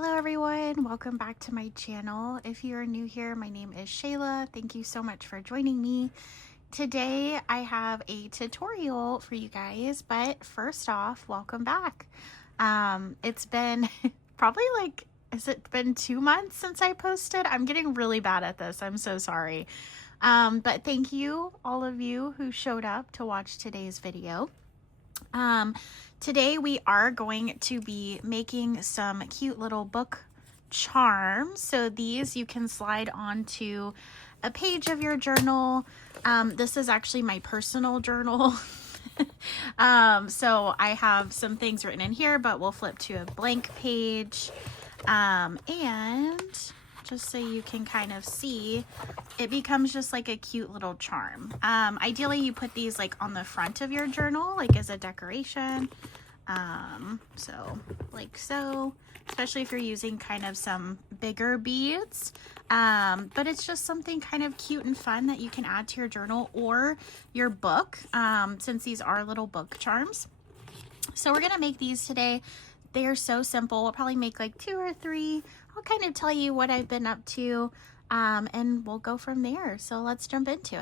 Hello everyone, welcome back to my channel. If you are new here, my name is Shayla. Thank you so much for joining me. Today I have a tutorial for you guys, but first off, welcome back. It's been probably has it been 2 months since I posted? I'm getting really bad at this. I'm so sorry. But thank you, all of you who showed up to watch today's video. Today we are going to be making some cute little book charms. So these you can slide onto a page of your journal. This is actually my personal journal. So I have some things written in here, but we'll flip to a blank page. And just so you can kind of see, it becomes just like a cute little charm. Ideally you put these like on the front of your journal, like as a decoration. So like so, especially if you're using kind of some bigger beads. But it's just something kind of cute and fun that you can add to your journal or your book, since these are little book charms. So we're gonna make these today. They are so simple. We'll probably make like 2 or 3. I'll kind of tell you what I've been up to, and we'll go from there. So let's jump into it.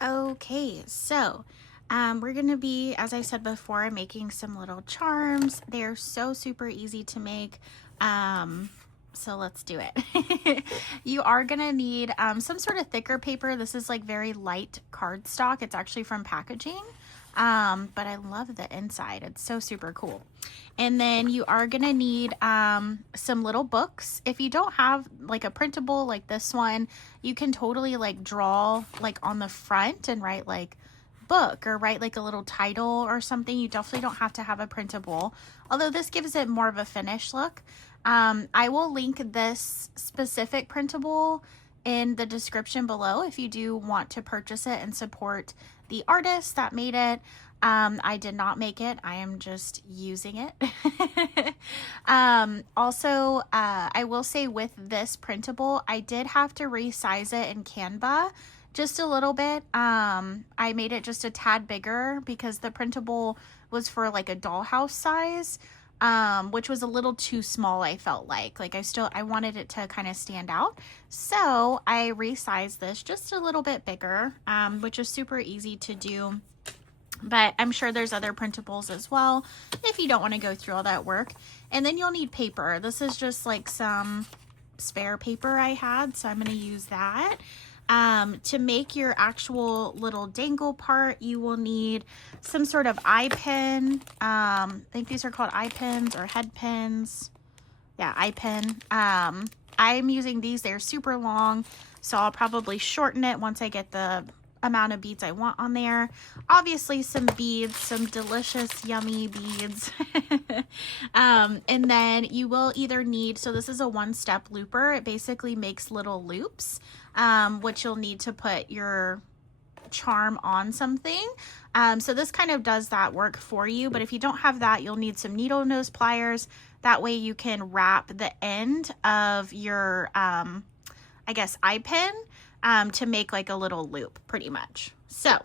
Okay, so we're going to be, as I said before, making some little charms. They're so super easy to make. So let's do it. You are going to need some sort of thicker paper. This is like very light cardstock. It's actually from packaging, but I love the inside. It's so super cool. And then you are going to need some little books. If you don't have like a printable like this one, you can totally like draw like on the front and write like book or write like a little title or something. You definitely don't have to have a printable, although this gives it more of a finished look. I will link this specific printable in the description below if you do want to purchase it and support the artist that made it. I did not make it. I am just using it. Also, I will say with this printable, I did have to resize it in Canva just a little bit. I made it just a tad bigger because the printable was for like a dollhouse size. Which was a little too small, I felt like I wanted it to kind of stand out. So I resized this just a little bit bigger, which is super easy to do. But I'm sure there's other printables as well if you don't want to go through all that work. And then you'll need paper. This is just like some spare paper I had, so I'm going to use that. To make your actual little dangle part, you will need some sort of eye pin. I think these are called eye pins or head pins. Yeah, eye pin. I'm using these. They're super long, so I'll probably shorten it once I get the amount of beads I want on there. Obviously some beads, some delicious yummy beads. And then you will either need, so this is a one-step looper. It basically makes little loops, which you'll need to put your charm on something. So this kind of does that work for you, but if you don't have that, you'll need some needle nose pliers. That way you can wrap the end of your I guess eye pin to make like a little loop pretty much. So,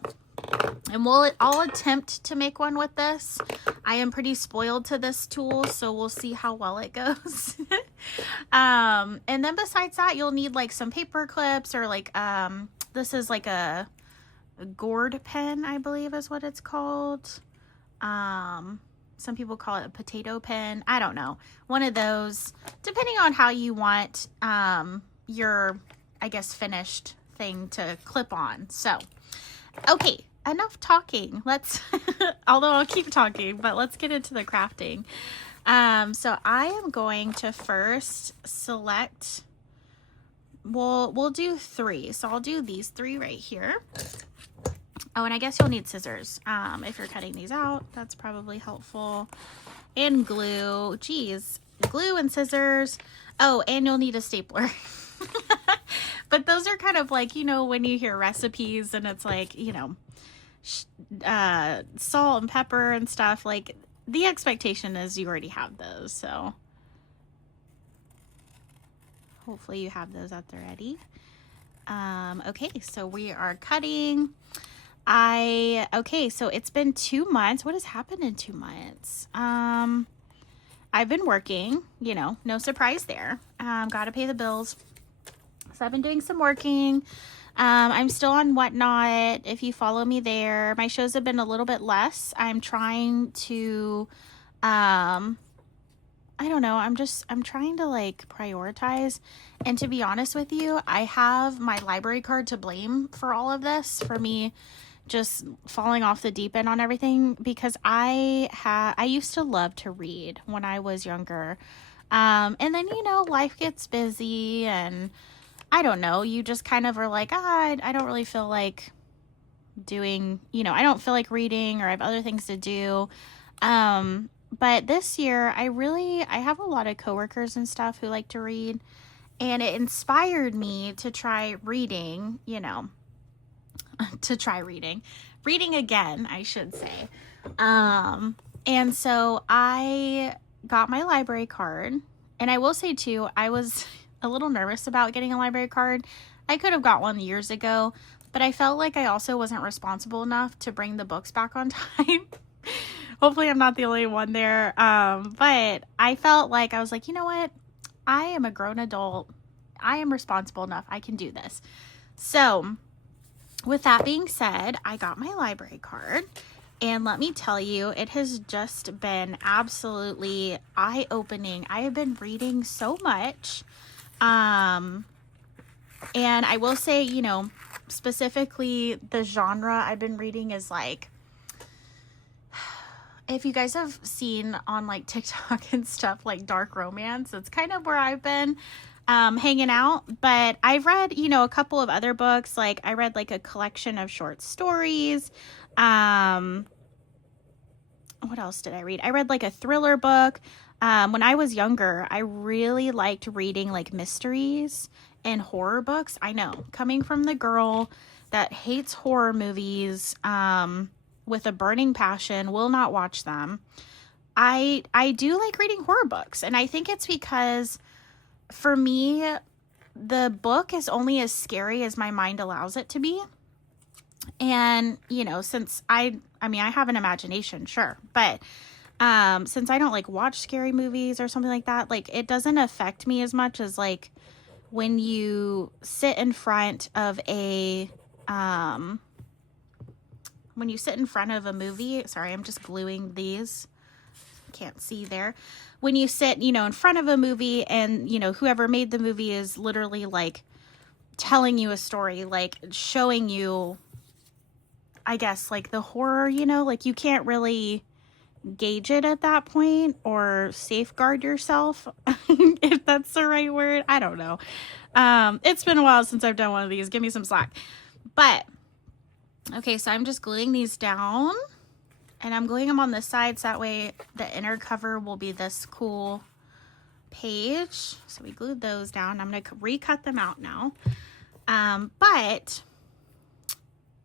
and I'll attempt to make one with this. I am pretty spoiled to this tool, so we'll see how well it goes. And then besides that, you'll need like some paper clips or like, this is like a gourd pen, I believe is what it's called. Some people call it a potato pen. I don't know. One of those, depending on how you want your, I guess, finished thing to clip on. So, okay, enough talking. Let's, although I'll keep talking, but let's get into the crafting. So I am going to first select, we'll do 3. So I'll do these 3 right here. Oh, and I guess you'll need scissors. If you're cutting these out, that's probably helpful. And glue, geez, glue and scissors. Oh, and you'll need a stapler. But those are kind of like, you know, when you hear recipes and it's like, you know, salt and pepper and stuff, like the expectation is you already have those. So hopefully you have those at the ready. Okay, so we are cutting. Okay, so it's been 2 months. What has happened in 2 months? I've been working, no surprise there. Gotta pay the bills. So I've been doing some working. I'm still on Whatnot. If you follow me there, my shows have been a little bit less. I'm trying to, I don't know. I'm trying to like prioritize. And to be honest with you, I have my library card to blame for all of this, for me just falling off the deep end on everything, because I used to love to read when I was younger. And then, life gets busy and I don't know, you just kind of are like, I don't really feel like doing, I don't feel like reading, or I have other things to do. But this year, I have a lot of coworkers and stuff who like to read, and it inspired me to try reading, reading again, I should say. And so I got my library card, and I will say too, I was a little nervous about getting a library card. I could have got one years ago, but I felt like I also wasn't responsible enough to bring the books back on time. Hopefully I'm not the only one there. But I felt like, I was like, you know what? I am a grown adult. I am responsible enough. I can do this. So with that being said, I got my library card, and let me tell you, it has just been absolutely eye-opening. I have been reading so much. And I will say, specifically the genre I've been reading is like, if you guys have seen on like TikTok and stuff, like dark romance, it's kind of where I've been hanging out. But I've read, a couple of other books. Like I read like a collection of short stories. What else did I read? I read like a thriller book. When I was younger, I really liked reading like mysteries and horror books. I know, coming from the girl that hates horror movies, with a burning passion, will not watch them. I do like reading horror books, and I think it's because for me, the book is only as scary as my mind allows it to be. And, since I have an imagination, sure, but since I don't like watch scary movies or something like that, like it doesn't affect me as much as like when you sit in front of a movie. Sorry, I'm just gluing these. Can't see there. When you sit, in front of a movie, and whoever made the movie is literally like telling you a story, like showing you, I guess, like the horror, like you can't really gauge it at that point, or safeguard yourself, if that's the right word. I don't know. It's been a while since I've done one of these. Give me some slack. But okay, so I'm just gluing these down, and I'm gluing them on the sides. That way the inner cover will be this cool page. So we glued those down. I'm going to recut them out now. But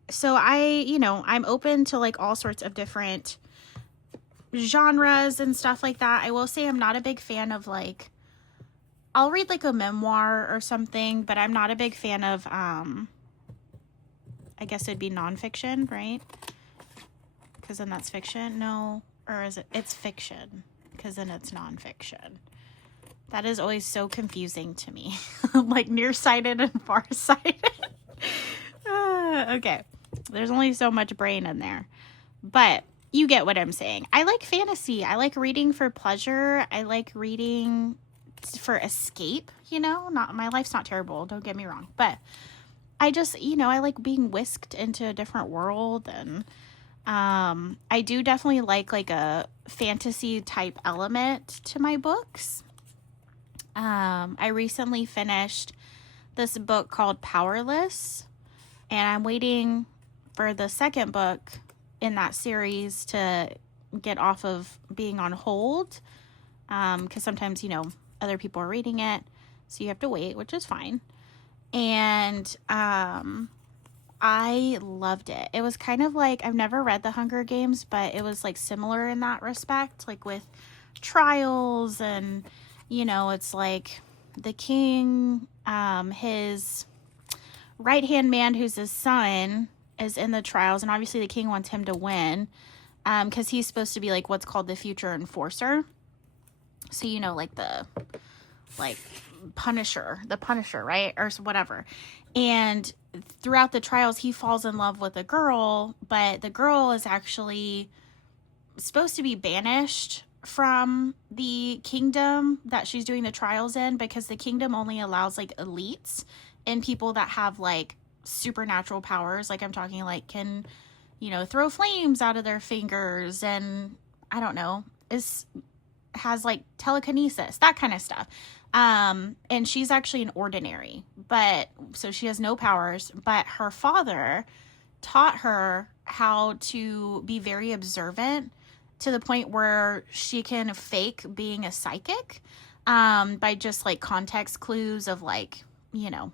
so I'm open to like all sorts of different genres and stuff like that. I will say I'm not a big fan of like, I'll read like a memoir or something, but I'm not a big fan of, I guess it'd be nonfiction, right? Because then that's fiction. No, or is it? It's fiction, because then it's nonfiction. That is always so confusing to me. Like nearsighted and farsighted. Okay. There's only so much brain in there. But you get what I'm saying. I like fantasy. I like reading for pleasure. I like reading for escape, my life's not terrible, don't get me wrong. But I just, I like being whisked into a different world. And I do definitely like a fantasy type element to my books. I recently finished this book called Powerless, and I'm waiting for the second book in that series to get off of being on hold, because sometimes, other people are reading it, so you have to wait, which is fine. And I loved it. It was kind of like, I've never read The Hunger Games, but it was like similar in that respect, like with trials, and it's like the king, his right-hand man, who's his son, is in the trials, and obviously the king wants him to win, because he's supposed to be like what's called the future enforcer. So, you know, like the Punisher, right? Or whatever. And throughout the trials, he falls in love with a girl, but the girl is actually supposed to be banished from the kingdom that she's doing the trials in, because the kingdom only allows like elites and people that have like supernatural powers. Like I'm talking like can, you know, throw flames out of their fingers, and I don't know, has like telekinesis, that kind of stuff. And she's actually an ordinary, but so she has no powers, but her father taught her how to be very observant to the point where she can fake being a psychic, by just like context clues of like, you know,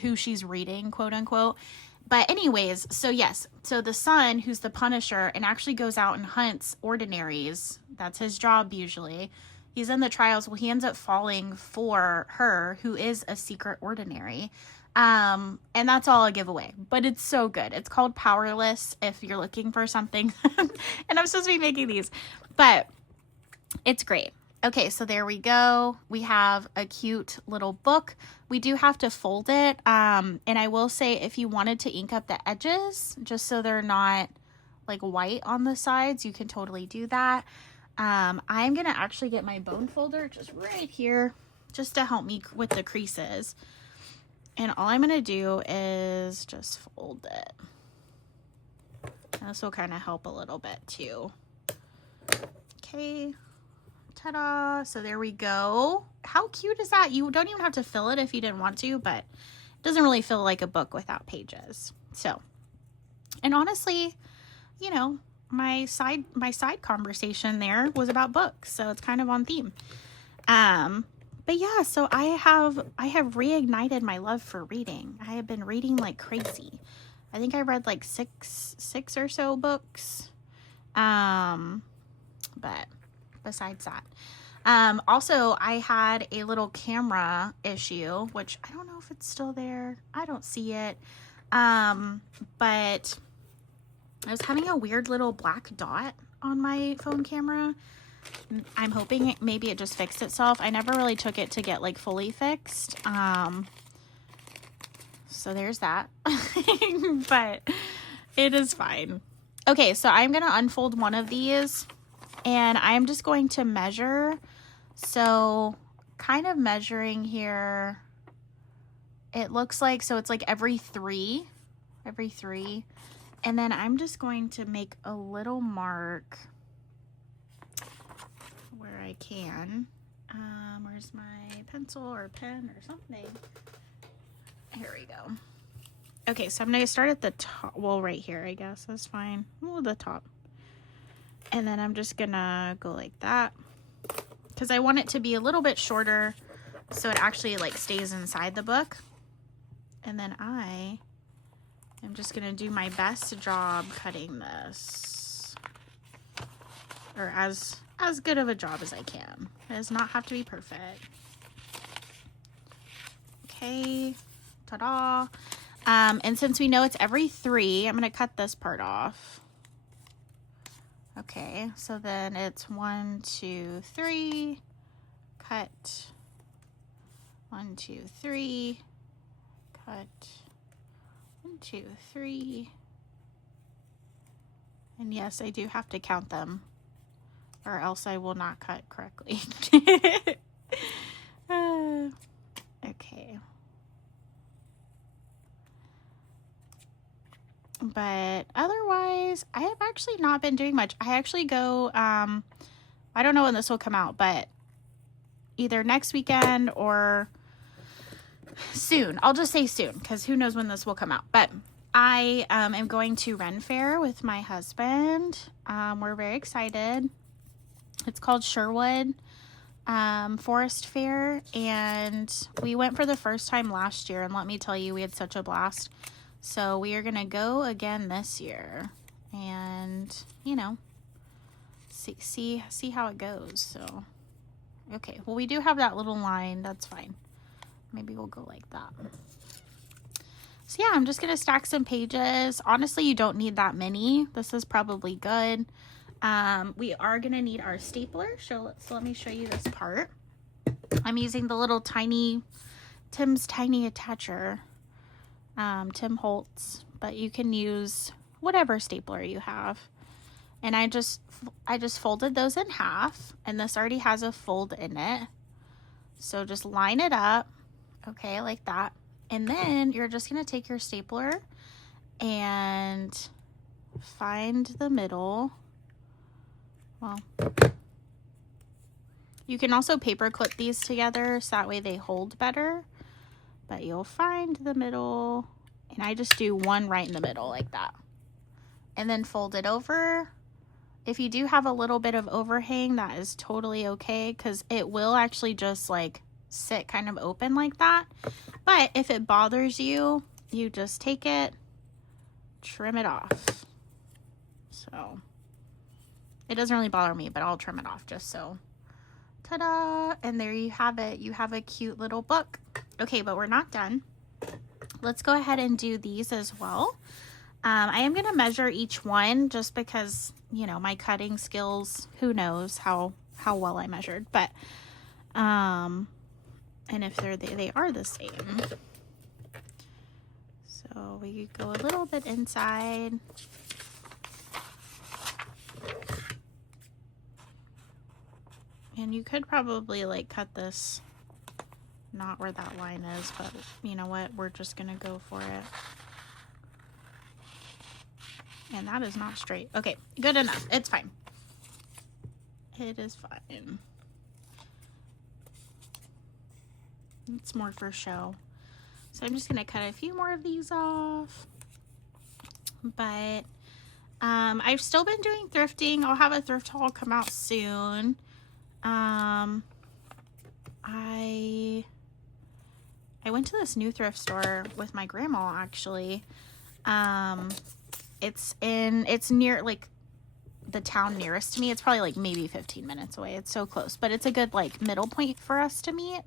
who she's reading, quote unquote. But anyways, so yes, so the son, who's the Punisher, and actually goes out and hunts ordinaries. That's his job usually. He's in the trials. Well, he ends up falling for her, who is a secret ordinary. And that's all a giveaway, but it's so good. It's called Powerless if you're looking for something. And I'm supposed to be making these, but it's great. Okay, so there we go. We have a cute little book. We do have to fold it. And I will say, if you wanted to ink up the edges, just so they're not like white on the sides, you can totally do that. I'm going to actually get my bone folder just right here, just to help me with the creases. And all I'm going to do is just fold it. And this will kind of help a little bit too. Okay. Ta-da. So there we go. How cute is that? You don't even have to fill it if you didn't want to, but it doesn't really feel like a book without pages. So, and honestly, you know, my side conversation there was about books, so it's kind of on theme. But yeah, so I have reignited my love for reading. I have been reading like crazy. I think I read like six or so books. But besides that, also I had a little camera issue, which I don't know if it's still there. I don't see it. But I was having a weird little black dot on my phone camera. I'm hoping maybe it just fixed itself. I never really took it to get like fully fixed. So there's that. But it is fine. Okay, so I'm going to unfold one of these, and I'm just going to measure. So kind of measuring here, it looks like, so it's like every three. And then I'm just going to make a little mark where I can. Where's my pencil or pen or something? Here we go. Okay, so I'm going to start at the top. Well, right here, I guess. That's fine. Oh, the top. And then I'm just going to go like that, because I want it to be a little bit shorter so it actually like stays inside the book. And then I'm just going to do my best job cutting this, or as good of a job as I can. It does not have to be perfect. Okay, ta-da. And since we know it's every 3, I'm going to cut this part off. Okay, so then it's 1, 2, 3, cut, 1, 2, 3, cut, 1, 2, 3, and yes, I do have to count them, or else I will not cut correctly. Okay. But otherwise, I have actually not been doing much. I actually go, I don't know when this will come out, but either next weekend or soon. I'll just say soon, because who knows when this will come out. But I am going to Ren Fair with my husband. We're very excited. It's called Sherwood Forest Fair, and we went for the first time last year, and let me tell you, we had such a blast. So we are going to go again this year, and, you know, see how it goes. So, okay. Well, we do have that little line. That's fine. Maybe we'll go like that. So yeah, I'm just going to stack some pages. Honestly, you don't need that many. This is probably good. We are going to need our stapler. So let me show you this part. I'm using the little Tim's Tiny Attacher, Tim Holtz, but you can use whatever stapler you have. And I just folded those in half, and this already has a fold in it. So just line it up, okay, like that. And then you're just gonna take your stapler and find the middle. Well, you can also paper clip these together so that way they hold better, but you'll find the middle, and I just do one right in the middle like that. And then fold it over. If you do have a little bit of overhang, that is totally okay, because it will actually just like sit kind of open like that. But if it bothers you, you just take it, trim it off. So it doesn't really bother me, but I'll trim it off just so. Ta-da! And there you have it. You have a cute little book. Okay, but we're not done. Let's go ahead and do these as well. I am going to measure each one just because, you know, my cutting skills, who knows how well I measured, but, and if they are the same. So we go a little bit inside. And you could probably like cut this not where that line is, but you know what? We're just going to go for it. And that is not straight. Okay, good enough. It's fine. It is fine. It's more for show. So I'm just going to cut a few more of these off. But I've still been doing thrifting. I'll have a thrift haul come out soon. I went to this new thrift store with my grandma, actually. It's near like the town nearest to me. It's probably like maybe 15 minutes away. It's so close, but it's a good like middle point for us to meet.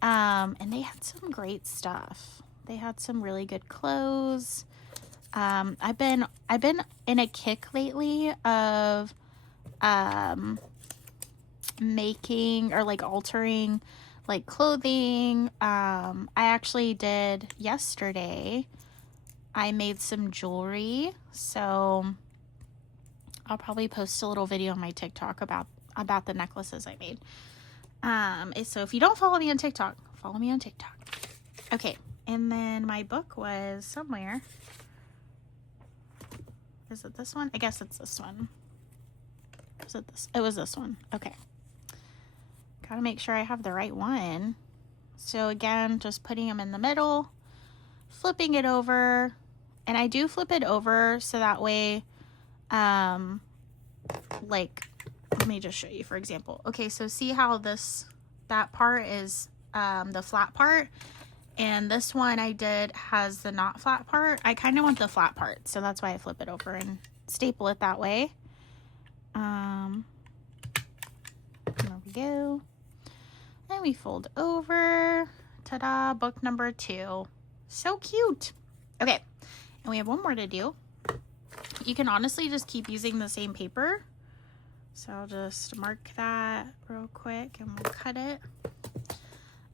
And they had some great stuff. They had some really good clothes. I've been in a kick lately of making or like altering like clothing. I actually did yesterday. I made some jewelry, so I'll probably post a little video on my TikTok about the necklaces I made. So if you don't follow me on TikTok, follow me on TikTok. Okay, and then my book was somewhere. Is it this one? I guess it's this one. Is it this? It was this one. Okay. Gotta make sure I have the right one. So again, just putting them in the middle, flipping it over. And I do flip it over so that way, like, let me just show you, for example. Okay, so see how that part is the flat part, and this one I did has the not flat part. I kind of want the flat part, so that's why I flip it over and staple it that way. There we go. And we fold over. Ta-da, book number 2. So cute. Okay. And we have one more to do. You can honestly just keep using the same paper. So I'll just mark that real quick and we'll cut it.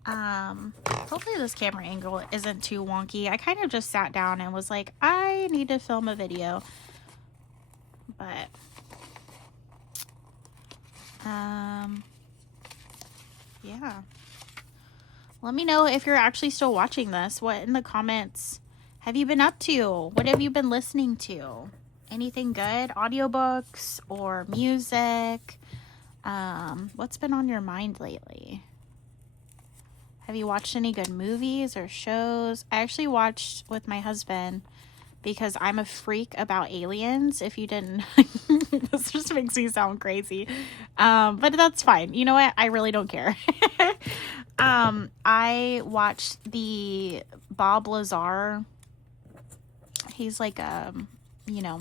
Hopefully this camera angle isn't too wonky. I kind of just sat down and was like, I need to film a video. But, yeah. Let me know if you're actually still watching this. What in the comments have you been up to? What have you been listening to? Anything good? Audiobooks or music? What's been on your mind lately? Have you watched any good movies or shows? I actually watched with my husband because I'm a freak about aliens. If you didn't, this just makes me sound crazy. But that's fine. You know what? I really don't care. I watched the Bob Lazar. He's like, you know,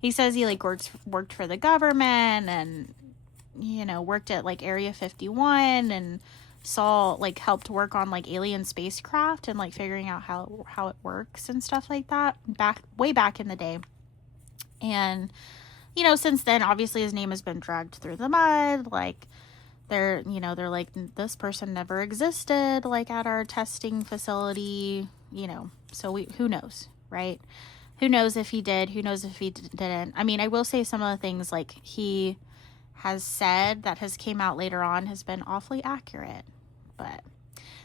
he says he like worked for the government and, you know, worked at like Area 51 and saw, like, helped work on like alien spacecraft and like figuring out how it works and stuff like that way back in the day. And you know, since then, obviously his name has been dragged through the mud. Like, they're like, this person never existed, like, at our testing facility, you know. So who knows, right? Who knows if he did? Who knows if he didn't? I mean, I will say some of the things, like, he has said that has came out later on has been awfully accurate. But,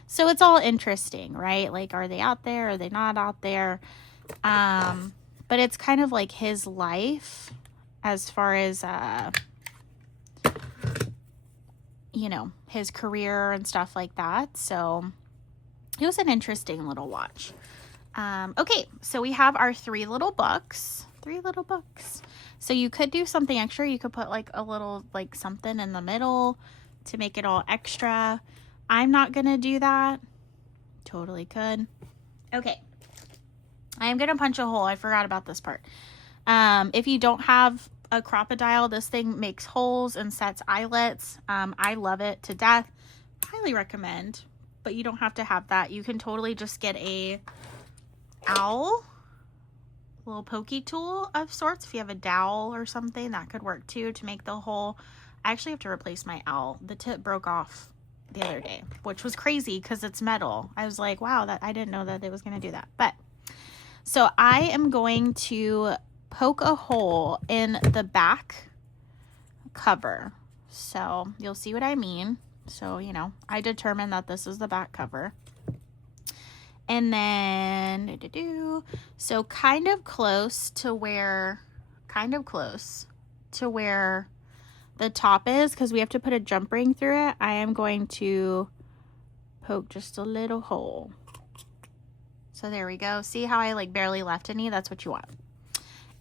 so it's all interesting, right? Like, are they out there? Are they not out there? But it's kind of like his life as far as, you know, his career and stuff like that. So it was an interesting little watch. Okay, so we have our 3 little books. 3 little books. So you could do something extra. You could put like a little like something in the middle to make it all extra. I'm not going to do that. Totally could. Okay. I am going to punch a hole. I forgot about this part. If you don't have a crocodile, this thing makes holes and sets eyelets. I love it to death. Highly recommend. But you don't have to have that. You can totally just get a owl, little pokey tool of sorts. If you have a dowel or something, that could work too to make the hole. I actually have to replace my owl. The tip broke off the other day, which was crazy because it's metal. I was like, wow, that I didn't know that it was going to do that. But so I am going to poke a hole in the back cover. So you'll see what I mean. So, you know, I determined that this is the back cover. And then, so kind of close to where the top is, because we have to put a jump ring through it, I am going to poke just a little hole. So there we go. See how I like barely left any? That's what you want.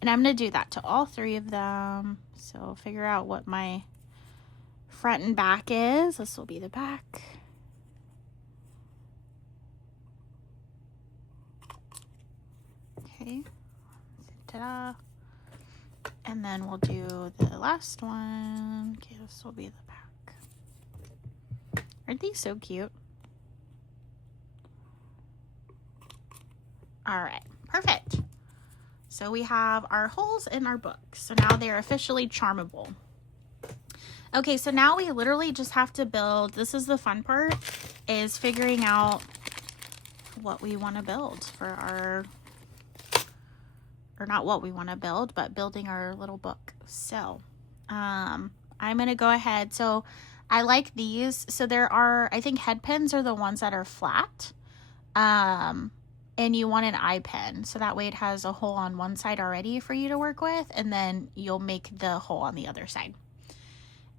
And I'm going to do that to all 3 of them. So figure out what my front and back is. This will be the back. Okay. Ta-da. And then we'll do the last one. Okay, this will be the back. Aren't these so cute? All right, perfect. So we have our holes in our book. So now they're officially charmable. Okay, so now we literally just have to build, this is the fun part, is figuring out what we want to build for our, or not what we want to build, but building our little book. So I'm going to go ahead. So I like these. So there are, I think head pins are the ones that are flat. And you want an eye pen, so that way it has a hole on one side already for you to work with, and then you'll make the hole on the other side.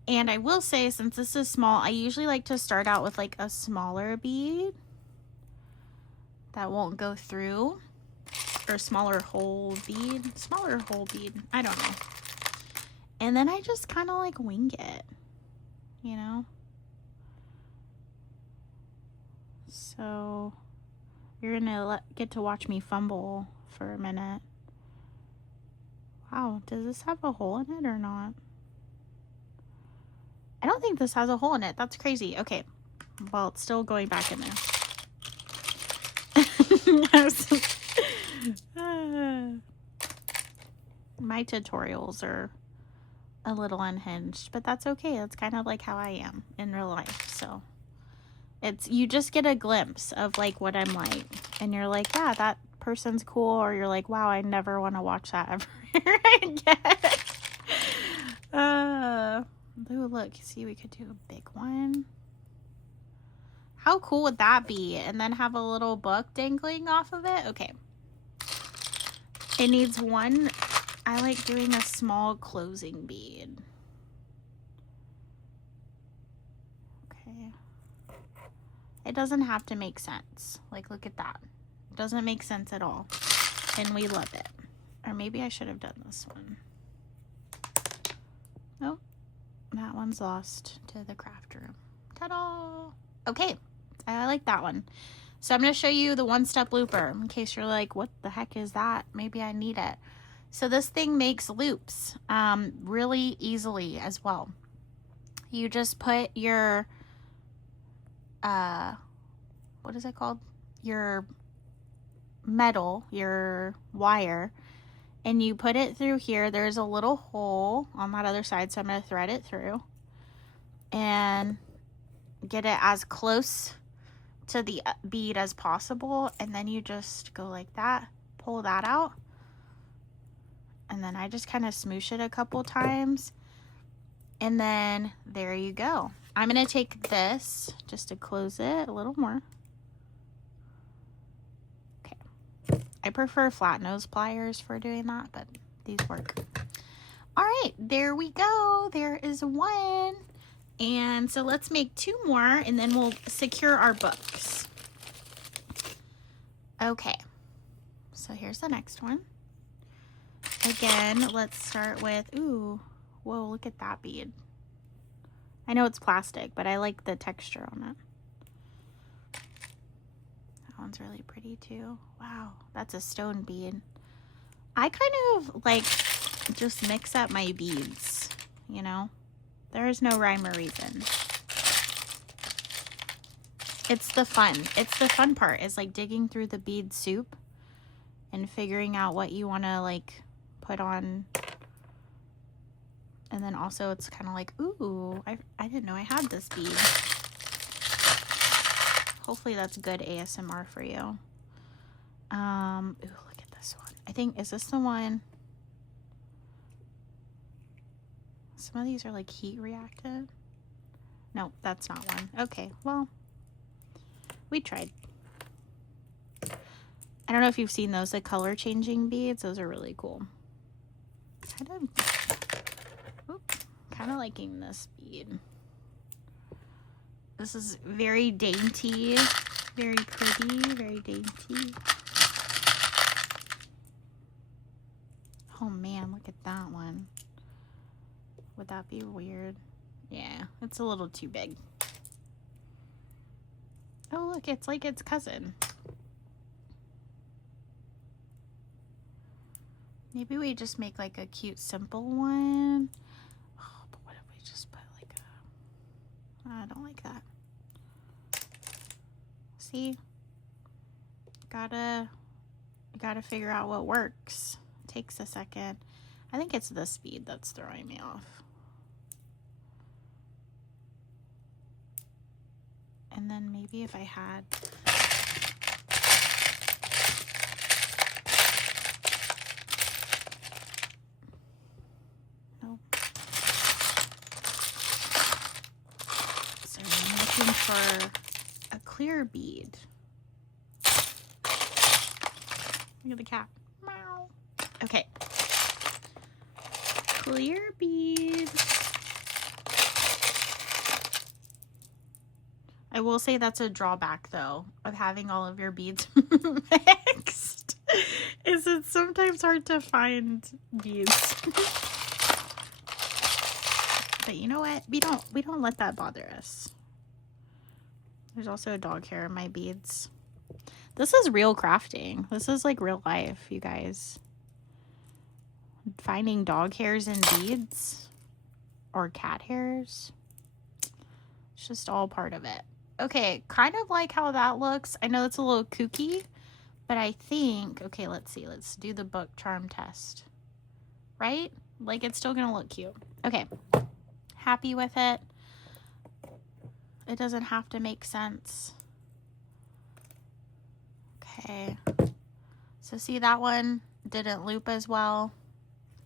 And I will say, since this is small, I usually like to start out with like a smaller bead that won't go through, or smaller hole bead, I don't know. And then I just kind of like wing it, you know? So you're gonna get to watch me fumble for a minute. Wow, does this have a hole in it or not? I don't think this has a hole in it. That's crazy. Okay, well, it's still going back in there. My tutorials are a little unhinged, but that's okay. That's kind of like how I am in real life. So it's, you just get a glimpse of like what I'm like, and you're like, yeah, that person's cool, or you're like, wow, I never want to watch that ever again. Ooh, look, see, we could do a big one. How cool would that be? And then have a little book dangling off of it. Okay, it needs one. I like doing a small closing bead. Okay, it doesn't have to make sense. Like, look at that. It doesn't make sense at all, and we love it. Or maybe I should have done this one. Nope, that one's lost to the craft room. Ta-da! Okay, I like that one. So I'm going to show you the one-step looper in case you're like, what the heck is that? Maybe I need it. So this thing makes loops really easily as well. You just put your what is it called? Your metal, your wire, and you put it through here. There's a little hole on that other side, so I'm going to thread it through and get it as close to the bead as possible, and then you just go like that, pull that out, and then I just kind of smoosh it a couple times, and then there you go. I'm going to take this just to close it a little more. Okay. I prefer flat nose pliers for doing that, but these work. All right, there we go. There is one. And so let's make 2 more, and then we'll secure our books. Okay, so here's the next one. Again, let's start with, ooh, whoa, look at that bead. I know it's plastic, but I like the texture on it. That one's really pretty too. Wow, that's a stone bead. I kind of like just mix up my beads, you know? There is no rhyme or reason. It's the fun. It's the fun part, is like digging through the bead soup and figuring out what you want to like put on. And then also it's kind of like, ooh, I didn't know I had this bead. Hopefully that's good ASMR for you. Ooh, look at this one. I think, is this the one? Some of these are like heat reactive. No, that's not one. Okay, well, we tried. I don't know if you've seen those, the color changing beads. Those are really cool. Kind of liking this bead. This is very dainty, very pretty, very dainty. Oh man, look at that one. Would that be weird? Yeah, it's a little too big. Oh look, it's like its cousin. Maybe we just make like a cute simple one. Oh, but what if we just put like a... I don't like that. See? Gotta figure out what works. Takes a second. I think it's the speed that's throwing me off. And then maybe if I had... Nope. So I'm looking for a clear bead. Look at the cat. Meow. Okay. Clear bead. I will say that's a drawback though of having all of your beads mixed, is it's sometimes hard to find beads. But you know what? We don't let that bother us. There's also a dog hair in my beads. This is real crafting. This is like real life, you guys. Finding dog hairs in beads or cat hairs. It's just all part of it. Okay, kind of like how that looks. I know it's a little kooky, but I think, okay, let's see. Let's do the book charm test. Right? Like it's still gonna look cute. Okay, happy with it. It doesn't have to make sense. Okay, so see, that one didn't loop as well,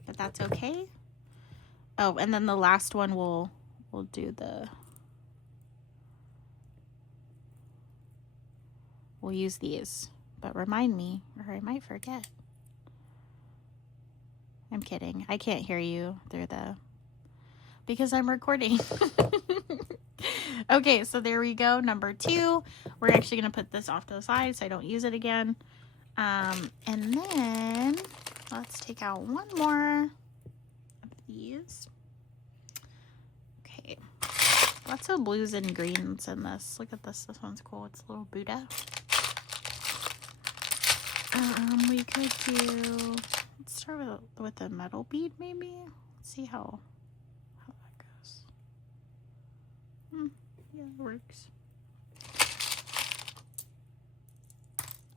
but that's okay. Oh, and then the last one we'll do the... We'll use these, but remind me, or I might forget. I'm kidding. I can't hear you through the... because I'm recording. Okay, so there we go. Number 2. We're actually going to put this off to the side so I don't use it again. And then let's take out one more of these. Okay. Lots of blues and greens in this. Look at this. This one's cool. It's a little Buddha. We could do... Let's start with a metal bead, maybe. Let's see how that goes. Yeah, it works.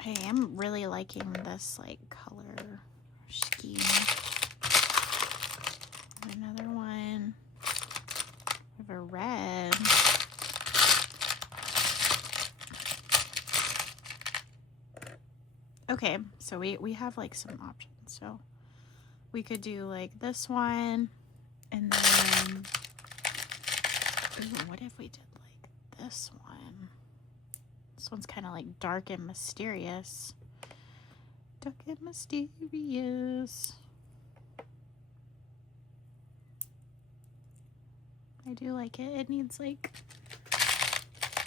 I am really liking this like color scheme. Another one. We have a red. Okay, so we have like some options. So we could do like this one, and then ooh, what if we did like this one? This one's kind of like dark and mysterious. Dark and mysterious. I do like it. It needs like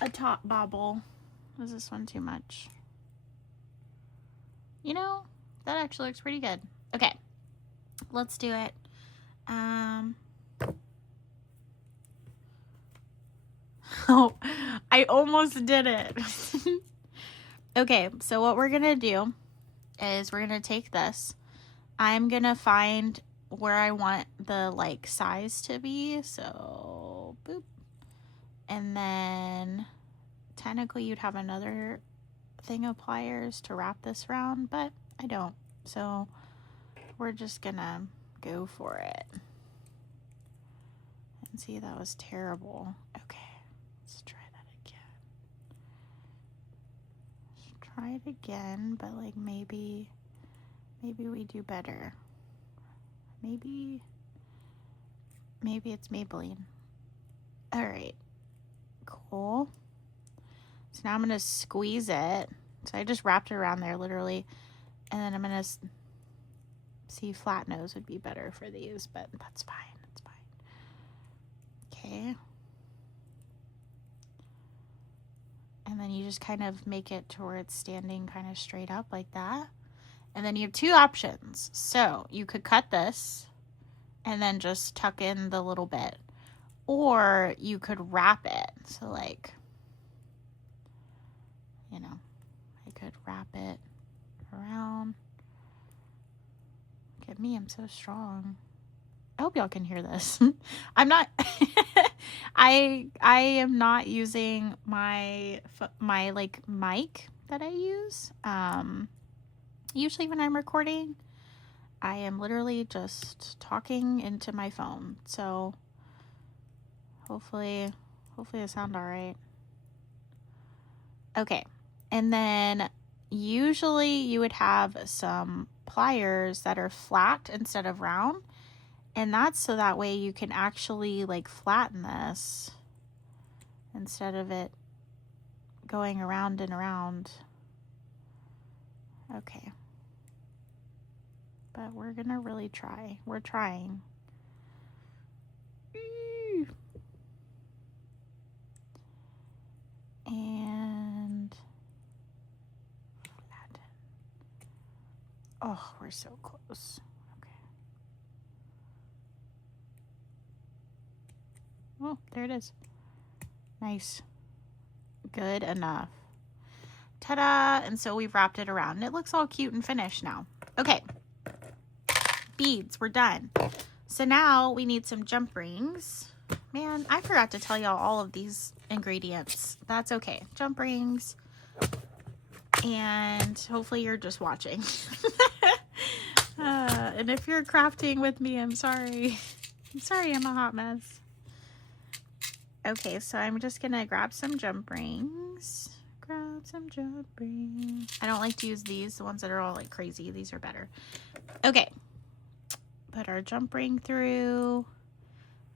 a top bobble. Is this one too much? You know, that actually looks pretty good. Okay, let's do it. Oh, I almost did it. Okay, so what we're gonna do is we're gonna take this. I'm gonna find where I want the like size to be. So boop. And then technically you'd have another thing of pliers to wrap this around, but I don't. So we're just gonna go for it. And see, that was terrible. Okay, let's try that again. Let's try it again, but like maybe we do better. Maybe it's Maybelline. All right, cool. So now I'm gonna squeeze it. So I just wrapped it around there literally, and then I'm gonna see, flat nose would be better for these, but that's fine. That's fine. Okay. And then you just kind of make it to where it's standing kind of straight up like that. And then you have two options. So you could cut this and then just tuck in the little bit, or you could wrap it. So like, you know, I could wrap it around. Look at me, I'm so strong. I hope y'all can hear this. I'm not, I am not using my like mic that I use. Usually when I'm recording, I am literally just talking into my phone. So hopefully it sounds all right. Okay. And then usually you would have some pliers that are flat instead of round. And that's so that way you can actually like flatten this instead of it going around and around. Okay. But we're gonna really try. We're trying. And flatten. Oh, we're so close. Oh, there it is. Nice. Good enough. Ta-da! And so we've wrapped it around. And it looks all cute and finished now. Okay. Beads. We're done. So now we need some jump rings. Man, I forgot to tell y'all all of these ingredients. That's okay. Jump rings. And hopefully you're just watching. And if you're crafting with me, I'm sorry. I'm sorry I'm a hot mess. Okay, so I'm just gonna grab some jump rings. Grab some jump rings. I don't like to use these, the ones that are all like crazy. These are better. Okay, put our jump ring through.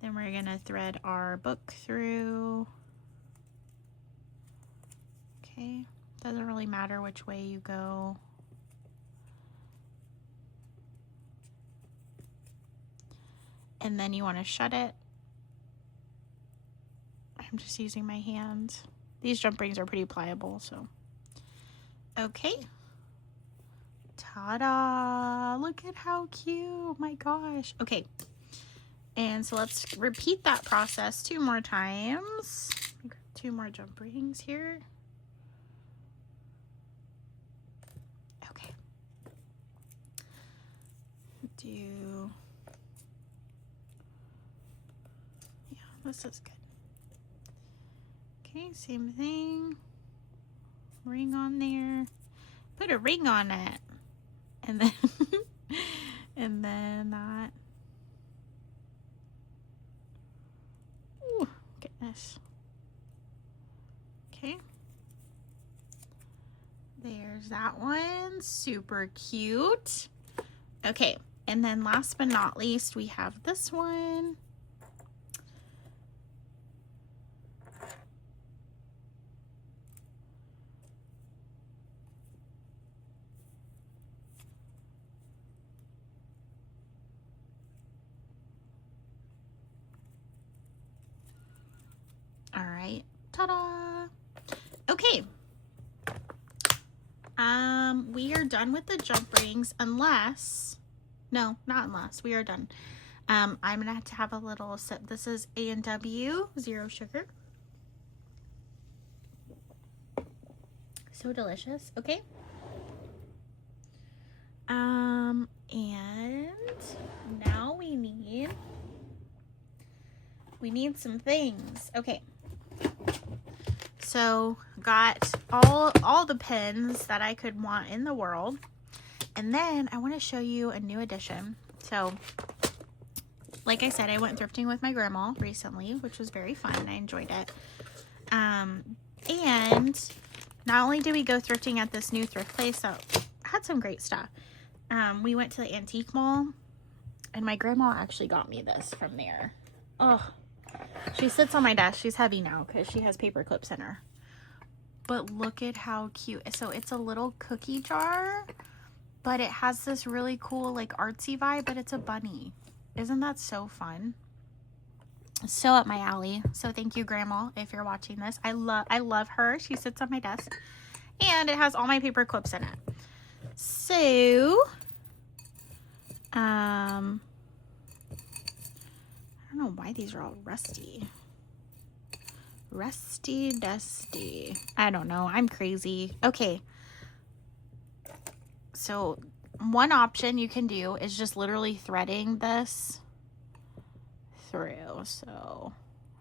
Then we're gonna thread our book through. Okay, doesn't really matter which way you go. And then you want to shut it. I'm just using my hands. These jump rings are pretty pliable, so. Okay. Ta-da! Look at how cute. My gosh. Okay. And so let's repeat that process 2 more times. 2 more jump rings here. Okay. Yeah, this is good. Okay, same thing. Ring on there. put a ring on it. And then, and then that. Ooh, goodness. Okay. There's that one. Super cute. Okay. And then last but not least, we have this one. All right. Ta-da. Okay. We are done with the jump rings unless, no, not unless, we are done. I'm gonna have to have a little sip. This is A&W, 0 sugar. So delicious. Okay. And now we need some things. Okay. So got all the pins that I could want in the world. And then I want to show you a new addition. So like I said, I went thrifting with my grandma recently, which was very fun. I enjoyed it. And not only did we go thrifting at this new thrift place that had some great stuff, we went to the antique mall, and my grandma actually got me this from there. Oh, she sits on my desk. She's heavy now because she has paper clips in her. But look at how cute. So it's a little cookie jar, but it has this really cool like artsy vibe, but it's a bunny. Isn't that so fun? So up my alley. So thank you, Grandma, if you're watching this. I love her. She sits on my desk, and it has all my paper clips in it. So I don't know why these are all rusty. Rusty dusty. I don't know. I'm crazy. Okay. So one option you can do is just literally threading this through. So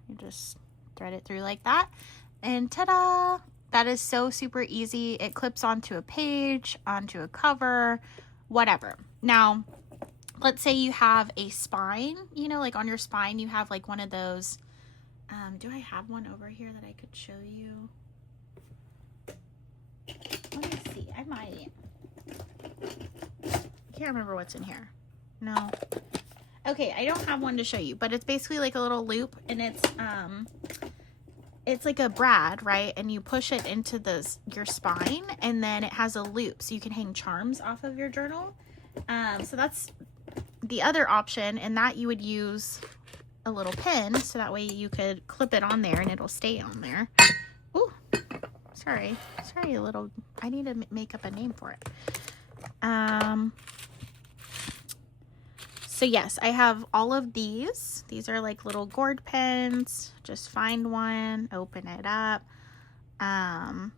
you just thread it through like that, and ta-da! That is so super easy. It clips onto a page, onto a cover, whatever. Now, let's say you have a spine, you know, like on your spine you have like one of those. Do I have one over here that I could show you? Let me see. I might. I can't remember what's in here. No. Okay, I don't have one to show you, but it's basically like a little loop, and it's like a brad, right? And you push it into your spine, and then it has a loop, so you can hang charms off of your journal. So that's the other option, and that you would use a little pin, so that way you could clip it on there and it'll stay on there. Ooh, sorry, I need to make up a name for it. So yes, I have all of these. These are like little gourd pins. Just find one, open it up, and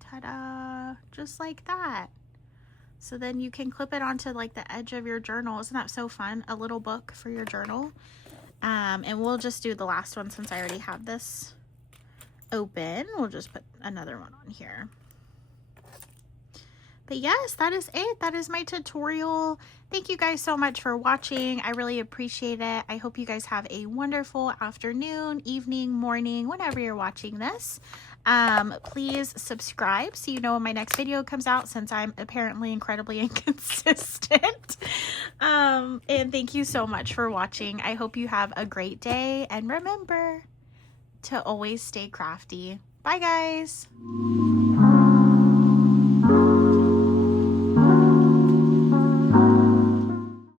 ta-da, just like that. So then you can clip it onto like the edge of your journal. Isn't that so fun? A little book for your journal. And we'll just do the last one since I already have this open. We'll just put another one on here. But yes, that is it. That is my tutorial. Thank you guys so much for watching. I really appreciate it. I hope you guys have a wonderful afternoon, evening, morning, whenever you're watching this. Please subscribe so you know when my next video comes out, since I'm apparently incredibly inconsistent. And thank you so much for watching. I hope you have a great day, and remember to always stay crafty. Bye guys.